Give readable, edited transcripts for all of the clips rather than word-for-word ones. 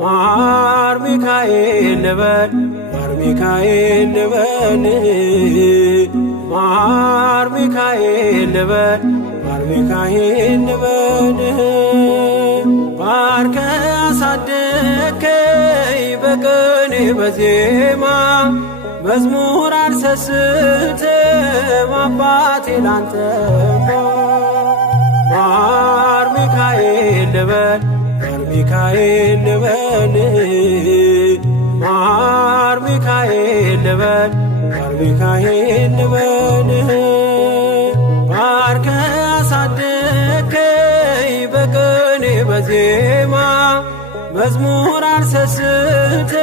ማር ሚካኤል ልበል ማር ሚካኤል ልበል ማር ሚካኤል ልበል ማር ሚካኤል ልበል ባርከ አሳደከኝ በቅኔ በዜማ መዝሙር አልሰስትም አባቴ ላንተማ ማር ሚካኤል ልበል ማር ሚካኤል ልበል ማር ሚካኤል ልበል ማር ሚካኤል ልበል ባርከ አሳደከኝ በቅኔ በዜማ መዝሙር አልሰስትም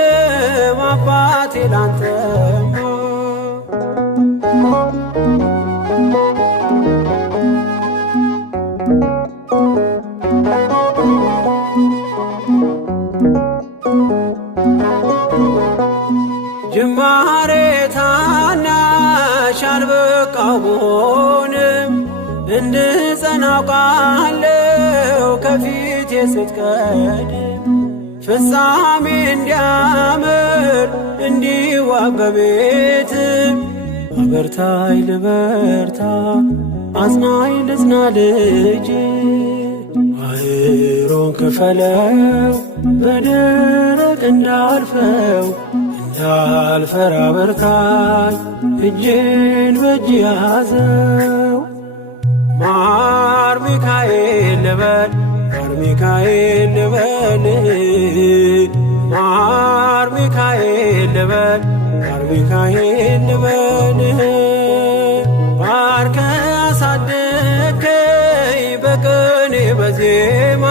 አባቴ ላንተማ ጅማሬ ታናሽ አልበቃው ብሆንም እንድጸና አውቃለሁ ከፊቴ ስትቀድም ፍጻሜ እንዲያምር እንዲዋብ በቤት አበርታይ ልበርታ አጽናኝ ልጽና ልጅ ባህሩን ክፈለው በደረቅ እንዳልፈው እንዳልፈራ በርታኝ እጄን በእጅ ያዘው ማር ሚካኤል ልበል ማር ሚካኤል ልበል ማር ሚካኤል ልበል ማር ሚካኤል ልበል ባርከ አሳደከኝ በቅኔ በዜማ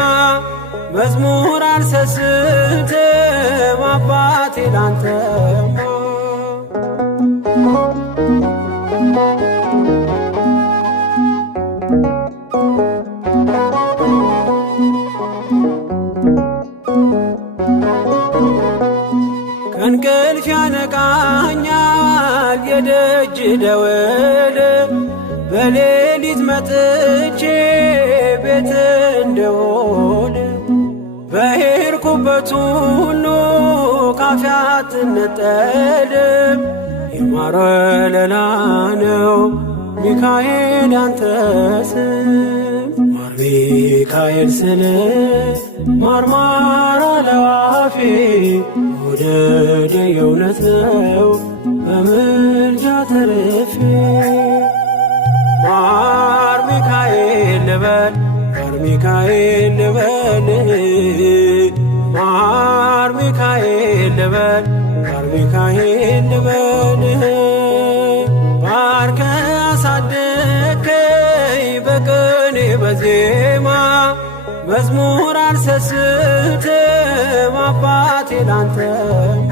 መዝሙር አልሰስትም አባቴ ላንተማ ከእንቅልፍ ያነቃኛል የደጅ ደወል በሌሊት መጥቼ ቤት እንደውል በሄድኩበት ሁሉ ካፌ አትነጠልም የማር ወለላ ነው ሚካኤል ያንተ ስም ማር ሚካኤል ስል ማርማር አለው አፌ መውደድ የእውነት ነው በምልጃ ተርፌ ማር ሚካኤል ልበል ማር ሚካኤል ልበል ማር ሚካኤል ልበል ማር ሚካኤል ልበል ባርከ አሳደከኝ በቅኔ በዜማ መዝሙር አልሰስትም አባቴ ላንተማ